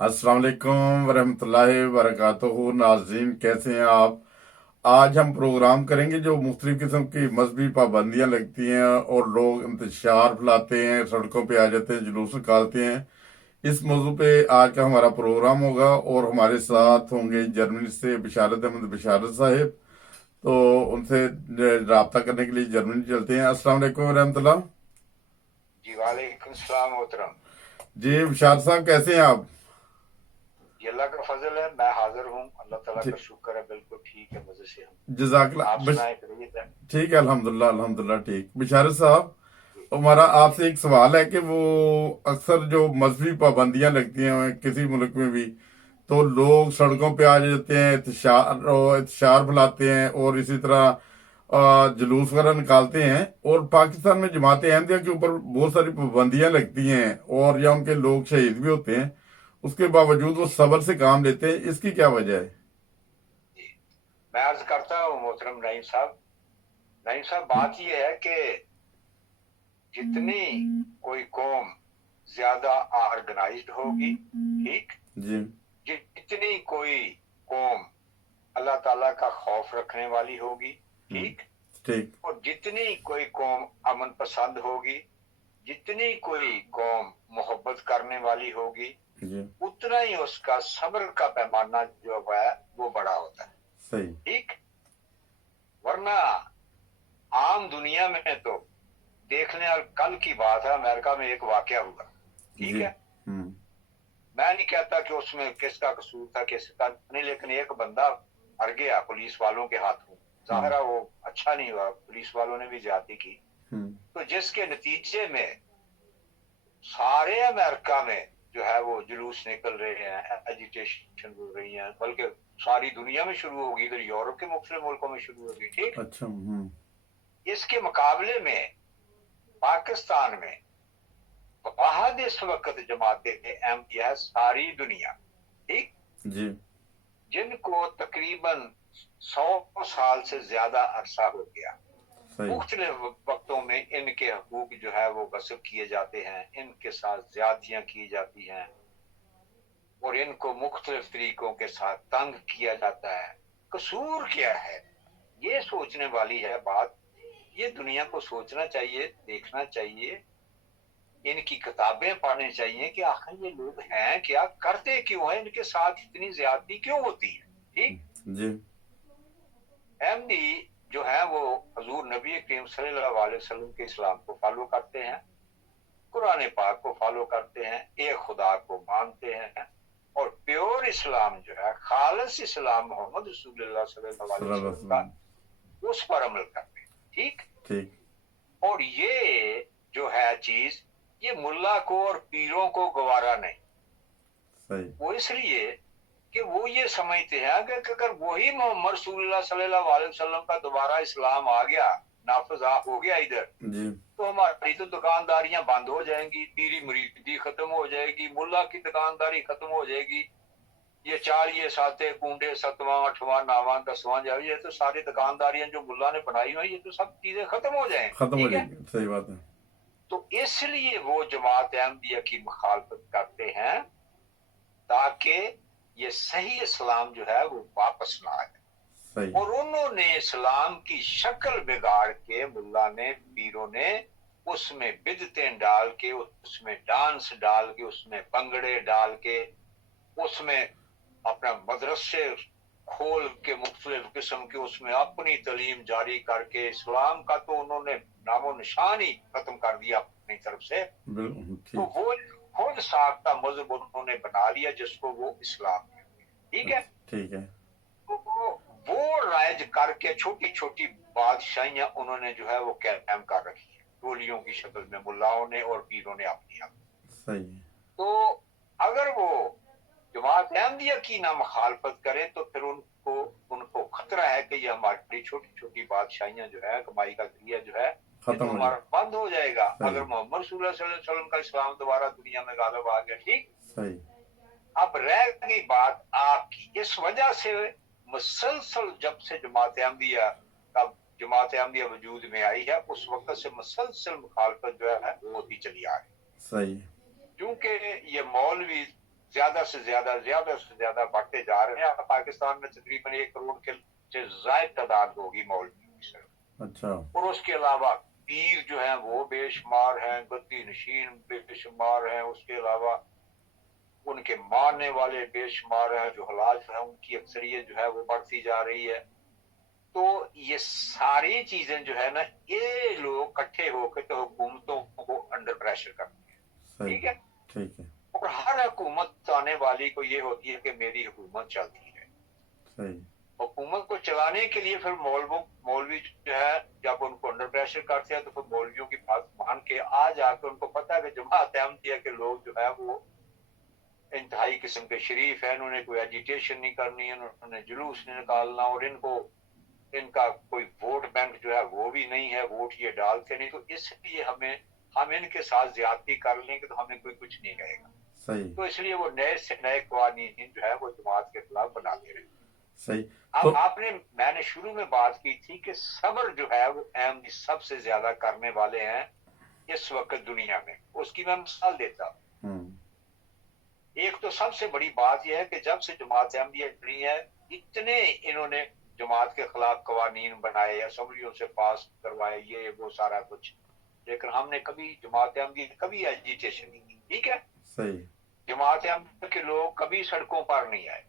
अस्सलाम वालेकुम वरहमतुल्लाहि वबरकातुहू। नाज़रीन, कैसे हैं आप? आज हम प्रोग्राम करेंगे जो मुख्तलिफ किस्म की मजहबी पाबंदियां लगती हैं और लोग इंतशार फैलाते हैं, सड़कों पे आ जाते हैं, जुलूस निकालते हैं। इस मौजू पे आज का हमारा प्रोग्राम होगा और हमारे साथ होंगे जर्मनी से बिशारत अहमद बिशारत साहिब। तो उनसे रब्ता करने के लिए जर्मनी चलते हैं। अस्सलाम वालेकुम वरहमतुल्लाह। जी वालेकुम सलाम मोहतरम। जी बिशारत साहब, कैसे हैं आप? ये अल्लाह का फजल है, मैं हाजिर हूँ। अल्लाह ताला का ठीक। शुक्र है, बिल्कुल ठीक है, मजे से हम। जजाकल्ला। आप सुनाए खैरियत है? ठीक है, अल्हम्दुलिल्लाह अल्हम्दुलिल्लाह। ठीक, बिशारत साहब, जी हमारा जी आपसे एक सवाल है कि वो अक्सर जो मजहबी पाबंदियां लगती हैं किसी मुल्क में भी, तो लोग जी सड़कों पे आ जाते हैं, इत्तिशार फैलाते हैं और इसी तरह जुलूस वगैरह निकालते हैं। और पाकिस्तान में जमात अहमदिया के ऊपर बहुत सारी पाबंदियां लगती हैं और या उनके लोग शहीद भी होते हैं, उसके बावजूद वो सब्र से काम लेते हैं। इसकी क्या वजह है? जी। मैं अर्ज करता हूँ मोहतरम नईम साहब। नईम साहब, बात यह है कि जितनी कोई कौम ज्यादा ऑर्गेनाइज्ड होगी, ठीक, जी। जितनी कोई कौम अल्लाह ताला का खौफ रखने वाली होगी, हम्म। ठीक, ठीक। और जितनी कोई कौम अमन पसंद होगी, जितनी कोई कौम मोहब्बत करने वाली होगी, जी। उतना ही उसका सब्र का पैमाना जो है वो बड़ा होता है, सही। ठीक। वरना आम दुनिया में तो देखने, और कल की बात है, अमेरिका में एक वाकया हुआ, ठीक जी। है। हम्म। मैं नहीं कहता कि उसमें किसका कसूर था किसका नहीं, लेकिन एक बंदा मर गया पुलिस वालों के हाथों। हम्म। जाहिर है वो अच्छा नहीं हुआ, पुलिस वालों ने भी ज्यादती की। हम्म। तो जिसके नतीजे में सारे अमेरिका में जो है वो जुलूस निकल रहे हैं, एजिटेशन हो रही है, बल्कि सारी दुनिया में शुरू होगी, इधर यूरोप के मुख्तलिफ मुल्कों में शुरू होगी, ठीक। अच्छा। हम्म। इसके मुकाबले में पाकिस्तान में बहुत इस वक्त जमाते अहमदिया है, सारी दुनिया, ठीक, जी। जिनको तकरीबन 100 साल से ज्यादा अरसा हो गया, सही। मुख्तलिफ वक्तों में इनके हकूक जो है वो गस्ब किए जाते हैं, इनके साथ ज्यादतियां की जाती हैं और इनको मुख्तलिफ तरीकों के साथ तंग किया जाता है। कसूर क्या है? ये सोचने वाली है बात। ये दुनिया को सोचना चाहिए, देखना चाहिए, इनकी किताबें पढ़नी चाहिए कि आखिर ये लोग हैं क्या, करते क्यों हैं, इनके साथ इतनी ज्यादती क्यों होती है, ठीक। जी। अहमदी जो है वो हजूर नबी करीम सल्लल्लाहु अलैहि वसल्लम के इस्लाम को फॉलो करते हैं, कुरान पाक को फॉलो करते हैं, एक खुदा को मानते हैं और प्योर इस्लाम जो है, खालिस इस्लाम मोहम्मद रसूलुल्लाह सल्लल्लाहु अलैहि वसल्लम का, सल्लल्लाहु। उस पर अमल करते हैं, ठीक। ठीक। और ये जो है चीज, ये मुल्ला को और पीरों को गवारा नहीं। सही। वो इसलिए कि वो ये समझते हैं कि अगर वही मोहम्मद रसूलुल्लाह सल्लल्लाहु अलैहि वसल्लम का दोबारा इस्लाम आ गया, नाफिज हो गया इधर, जी। तो हमारी तो दुकानदारियां बंद हो जाएंगी, पीरी मुरीदी खत्म हो जाएगी, मुल्ला की दुकानदारी खत्म हो जाएगी, ये चार ये साते कुंडे सतवां अठवां नावां दसवां जो ये तो सारी दुकानदारियां जो मुल्ला ने बनाई हुई, ये तो सब चीजें खत्म हो जाएंगी, खत्म हो ठीक है। जाएगी, सही बात है। तो इसलिए वो जमात अहमदिया की मुखालफत करते हैं, ताकि ये सही इस्लाम जो है वो वापस ना आए। सही। और उन्होंने इस्लाम की शक्ल बिगाड़ के, मुल्ला ने, पीरों ने, उसमें बिदतें डाल के, उसमें डांस डाल के, उसमें पंगड़े डाल के, उसमें अपना मदरसे खोल के मुख्तलिफ किस्म के उसमें अपनी तालीम जारी करके इस्लाम का तो उन्होंने नामो निशान ही खत्म कर दिया अपनी तरफ से। बिल्कुल तो ठीक। वो खुद साख्ता मजहब उन्होंने बना लिया जिसको वो इस्लाम कहते हैं, ठीक है। अच्छा, ठीक है। तो वो राइज करके छोटी छोटी बादशाहियां उन्होंने जो है वो कायम कर रखी है, टोलियों की शक्ल में मुल्लाओं ने और पीरों ने अपनी अपनी। सही है। तो अगर वो जमात अहमदिया की ना मुखालफत करे तो फिर उनको उनको खतरा है कि ये हमारी छोटी छोटी बादशाहियां जो है, कमाई का जरिया जो है, ये खत्म तो हो हमारा जाए। बंद हो जाएगा सही। अगर मोहम्मद सल्लल्लाहु अलैहि वसल्लम का इस्लाम दोबारा दुनिया में गालिब आ गया, ठीक। सही। अब रह गई बात आपकी, इस वजह से मुसलसल जब से जमात अहमदिया का जमात अहमदिया वजूद में आई है, उस वक्त से मुसलसल मुखालफत जो है वो होती चली आ रही। सही। क्योंकि ये मौलवी ज्यादा से ज्यादा बढ़ते जा रहे हैं। अब पाकिस्तान में तकरीबन 1 करोड़ के से ज्यादा तादाद होगी मौलवी की सर। अच्छा। और उसके अलावा पीर जो है वो बेशुमार हैं, गद्दी नशीन बेशुमार हैं, उसके अलावा उनके मानने वाले बेशुमार हैं, जो हलाज है उनकी अक्सरियत जो है वो बढ़ती जा रही है। तो ये सारी चीजें जो है ना, ये लोग इकट्ठे होकर तो हुकूमतों को अंडर प्रेशर करते हैं। सही। ठीक है। ठीक है। और हर हुकूमत आने वाली को ये होती है कि मेरी हुकूमत चलती है। सही। हुकूमत को चलाने के लिए फिर मौलवी जो है जब उनको अंडर प्रेशर करते हैं तो फिर मौलवियों की बात मान के आ जाकर उनको पता है कि जमात अहमदिया के लोग जो है वो इंतहाई किस्म के शरीफ है, इन्होंने कोई एजिटेशन नहीं करनी है, उन्होंने जुलूस नहीं निकालना, और इनका कोई वोट बैंक जो है वो भी नहीं है, वोट ये डालते नहीं, तो इसलिए हम इनके साथ ज्यादती कर लेंगे तो हमें कोई कुछ नहीं कहेगा। सही। तो इसलिए वो नए से नए कानून जो है वो जमात के खिलाफ बनाते रहे। सही। अब तो मैंने शुरू में बात की थी कि सब्र जो है वो अहमदी सबसे ज्यादा करने वाले हैं इस वक्त दुनिया में। उसकी मैं मिसाल देता हूँ। एक तो सबसे बड़ी बात यह है कि जब से जमात अहमदिया बनी है, इतने इन्होंने जमात के खिलाफ कवानीन बनाए, असम्बलियों से पास करवाए, ये वो सारा कुछ, लेकिन हमने कभी जमात अहमदिया ने कभी एजिटेशन नहीं की। ठीक है। सही। जमात अहमदिया के लोग कभी सड़कों पर नहीं आए,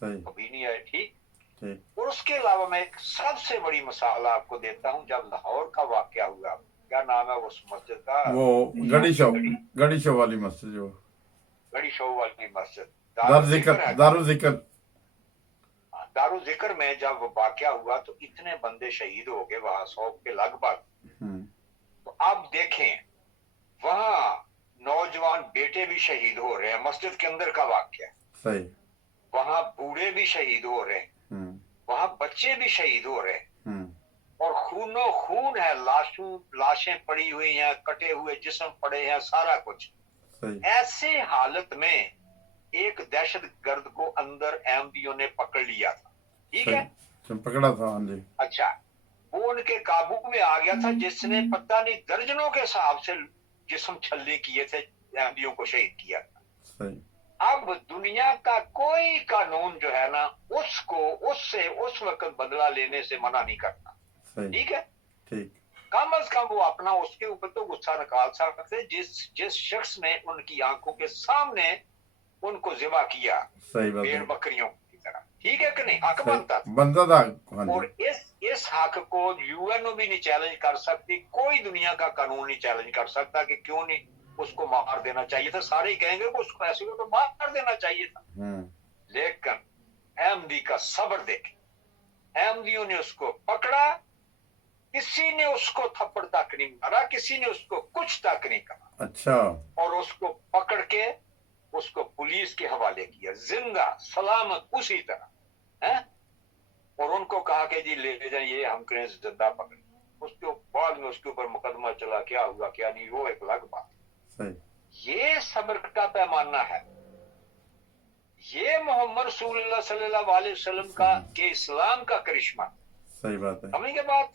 सही। कभी नहीं आए। ठीक। ठीक। और उसके अलावा मैं एक सबसे बड़ी मिसाल आपको देता हूँ। जब लाहौर का वाकया हुआ, क्या नाम है उस मस्जिद का, वो गड़ी शो वाली मस्जिद, जो गड़ी शो वाली मस्जिद, दारुल जिक्र दारू जिक्र में जब वाकया हुआ तो इतने बंदे शहीद हो गए वहां, 100 के लगभग। तो अब देखें, वहां नौजवान बेटे भी शहीद हो रहे हैं, मस्जिद के अंदर का वाकया। सही। वहां बूढ़े भी शहीद हो रहे हैं, वहां बच्चे भी शहीद हो रहे हैं, और खूनो खून है, लाशें पड़ी हुई हैं, कटे हुए जिस्म पड़े हैं, सारा कुछ। ऐसे हालत में एक दहशत गर्द को अंदर अहमदियों ने पकड़ लिया था। ठीक है। पकड़ा था। हाँ जी। अच्छा, वो उनके काबू में आ गया था, जिसने पता नहीं दर्जनों के हिसाब से जिस्म छल्ले किए थे, अहमदियों को शहीद किया था। सही। अब दुनिया का कोई कानून जो है ना, उससे उस वक्त बदला लेने से मना नहीं करता। ठीक है। ठीक। कम अज कम वो अपना उसके ऊपर तो गुस्सा निकाल सकते जिस शख्स ने उनकी आंखों के सामने उनको ज़िबा किया, सही बात, भेड़ बकरियों की तरह। ठीक है कि नहीं? हक बनता था। हाँ जी। और इस हक को यूएनओ भी नहीं चैलेंज कर सकती, कोई दुनिया का कानून नहीं चैलेंज कर सकता कि क्यों नहीं उसको मार देना चाहिए था। सारे कहेंगे कि उसको ऐसे को तो मार देना चाहिए था। लेकिन अहमदी का सब्र देखे, अहमदियों ने उसको पकड़ा, किसी ने उसको थप्पड़ तक नहीं मारा, किसी ने उसको कुछ तक नहीं कहा। अच्छा। और उसको पकड़ के उसको पुलिस के हवाले किया, जिंदा सलामत उसी तरह है। और उनको कहा कि जी ले जाइए, हम करें जिंदा पकड़। उसके बाद में उसके ऊपर मुकदमा चला, क्या हुआ क्या नहीं वो एक अलग बात। सही। ये सब्र का पैमाना है, ये मोहम्मद रसूलुल्लाह सल्लल्लाहु अलैहि वसल्लम का के इस्लाम का करिश्मा। सही बात है। समझेंगे बात?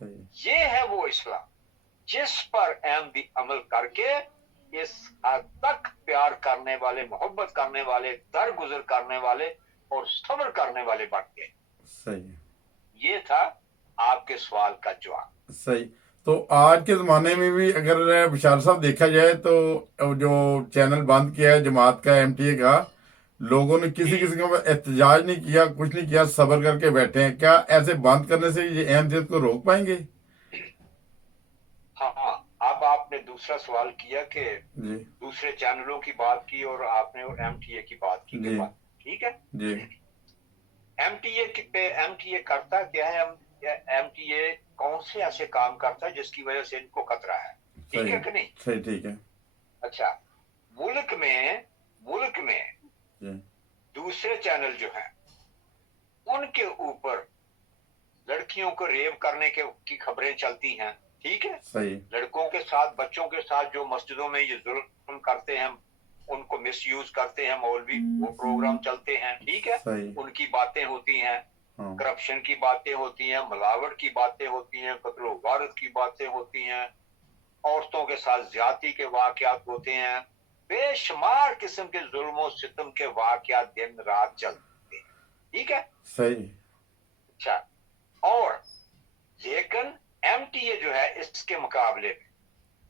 सही। ये है वो इस्लाम जिस पर अहमदी अमल करके इस हद तक प्यार करने वाले, मोहब्बत करने वाले, दरगुजर करने वाले और सब्र करने वाले बन गए। सही। ये था आपके सवाल का जवाब। सही। तो आज के ज़माने में भी अगर विशाल साहब देखा जाए तो जो चैनल बंद किया है जमात का, एमटीए का, लोगों ने किसी किसी का एहतजाज नहीं किया, कुछ नहीं किया, सब्र करके बैठे हैं। क्या ऐसे बंद करने से ये अहमदियत को रोक पाएंगे? हाँ, अब आपने दूसरा सवाल किया कि दूसरे चैनलों की बात की और आपने एमटीए की बात की के बाद। ठीक है जी। एमटीए करता क्या है? एमटीए कौन से ऐसे काम करता है जिसकी वजह से इनको खतरा है? ठीक है कि नहीं? सही। ठीक है। अच्छा, मुल्क में दूसरे चैनल जो हैं उनके ऊपर लड़कियों को रेप करने की खबरें चलती हैं। ठीक है। सही। लड़कों के साथ, बच्चों के साथ जो मस्जिदों में ये जुल्म करते हैं, उनको मिसयूज करते हैं मौलवी, वो प्रोग्राम चलते हैं। ठीक है। उनकी बातें होती हैं, करप्शन की बातें होती हैं, मिलावट की बातें होती हैं, कत्ल वारत की बातें होती हैं, औरतों के साथ ज्यादती के वाकयात होते हैं, بے شمار قسم کے ظلم و ستم کے واقعات دن رات چلتے ہیں. ٹھیک ہے. صحیح. اچھا. اور لیکن ایم ٹی اے جو ہے اس کے مقابلے میں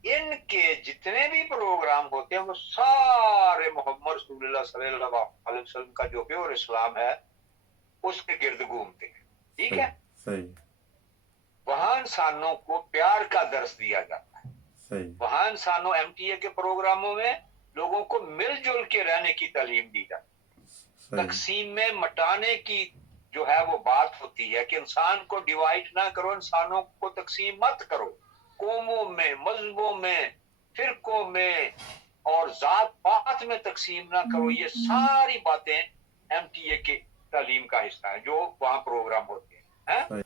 ان کے جتنے بھی پروگرام ہوتے ہیں وہ سارے محمد رسول اللہ صلی اللہ علیہ وسلم کا جو پیور اسلام ہے اس کے گرد گھومتے ہیں. ٹھیک ہے. صحیح. وہاں انسانوں کو پیار کا درس دیا جاتا ہے. صحیح. وہاں انسانوں ایم ٹی اے کے پروگراموں میں لوگوں کو مل جل کے رہنے کی تعلیم دی جاتی ہے. صحیح. تقسیم میں مٹانے کی جو ہے وہ بات ہوتی ہے کہ انسان کو ڈیوائڈ نہ کرو, انسانوں کو تقسیم مت کرو, قوموں میں, مذہبوں میں, فرقوں میں اور ذات پات میں تقسیم نہ کرو. یہ ساری باتیں ایم ٹی اے کی تعلیم کا حصہ ہے جو وہاں پروگرام ہوتے ہیں.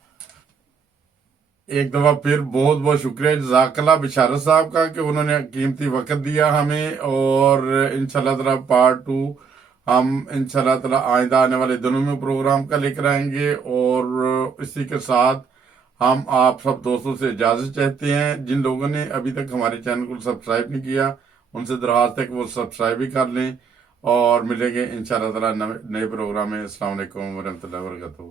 ایک دفعہ پھر بہت بہت شکریہ جزاک اللہ بشارت صاحب کا کہ انہوں نے قیمتی وقت دیا ہمیں, اور انشاءاللہ تعالی پارٹ 2 ہم انشاءاللہ تعالی آئندہ آنے والے دنوں میں پروگرام کا لے کر آئیں گے. اور اسی کے ساتھ ہم آپ سب دوستوں سے اجازت چاہتے ہیں. جن لوگوں نے ابھی تک ہمارے چینل کو سبسکرائب نہیں کیا ان سے درخواست ہے کہ وہ سبسکرائب بھی کر لیں, اور ملیں گے انشاءاللہ تعالی نئے پروگرام میں. السلام علیکم ورحمۃ اللہ وبرکاتہ.